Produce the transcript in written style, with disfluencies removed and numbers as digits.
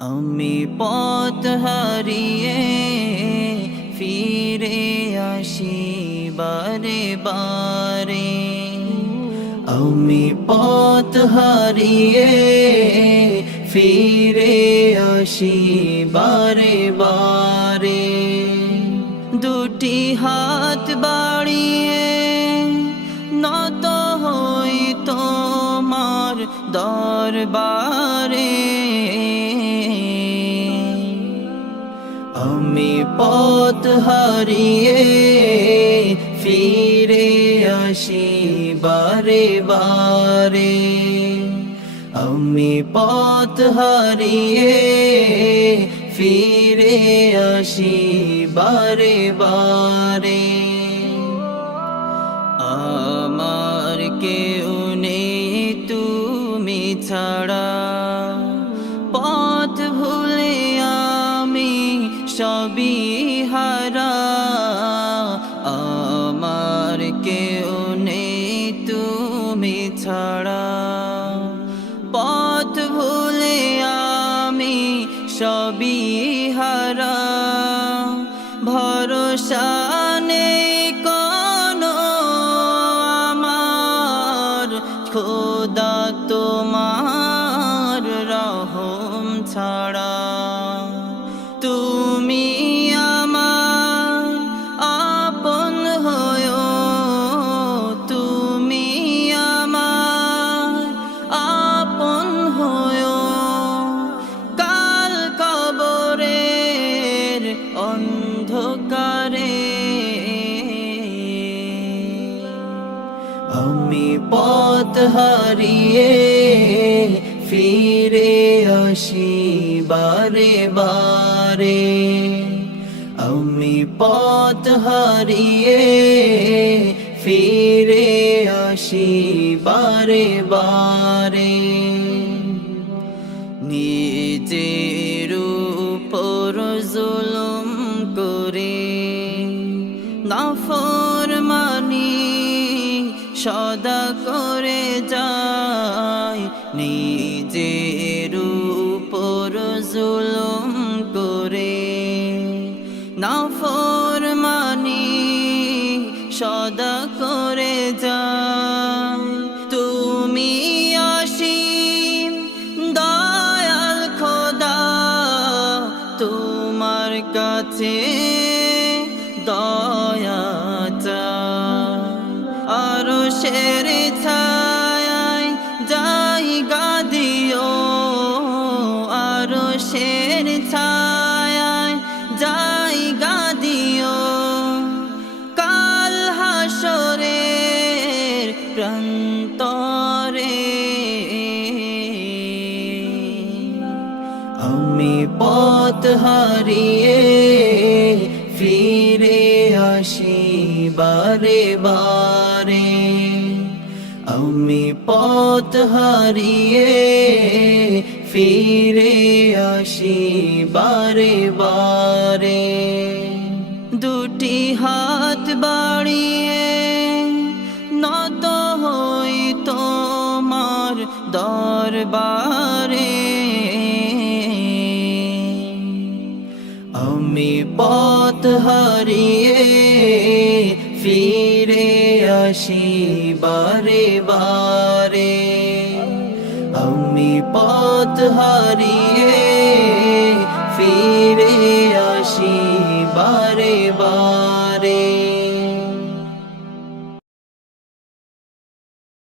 আমি পথ হারিয়ে ফিরে আসি বারে বারে। আমি পথ হারিয়ে ফিরে আসি বারে বারে। দুটি হাত বাড়িয়ে নত হই তোমার দরবারে। আমি পথ হারিয়ে ফিরে আসি বারে বারে। আমি পথ হারিয়ে ফিরে আসি বারে বারে। আমার কেউ নেই তুমি ছাড়া, পথ ভুলে আমি সবই হারা। আমার কেউ নেই তুমি ছাড়া, পথ ভুলে আমি সবই হারা। ভরসা নেই কোনো আমার, খোদা তোমার রহম ছাড়া। তুমি আমার আপন হয়ো, তুমি আমার আপন হয়ো। কাল কবরের অন্ধকারে আমি পথ হারিয়ে ফিরে আসি বারে বারে। আমি পথ হারিয়ে ফিরে আসি বারে বারে। নিজের উপর জুলুম করে নাফরমানি সদা করে যায়। নিজের উপর জুলুম করে নাফরমানি সদা করে যায়। তুমি অসীম দয়াল খোদা, তোমার কাছে দয়া চাই। আরশের ছায়ায় জায়গা দিও, আরশের ছায়ায় জায়গা দিও। কাল হাসরের প্রান্তরে আমি পথ হারিয়ে ফিরে আসি বারে বারে। আমি পথ হারিয়ে ফিরে আসি বারে বারে। দুটি হাত বাড়িয়ে নত হই তোমার দরবারে। আমি পথ হারিয়ে ফিরে আসি বারে বারে। আমি পথ হারিয়ে ফিরে আসি বারে বারে।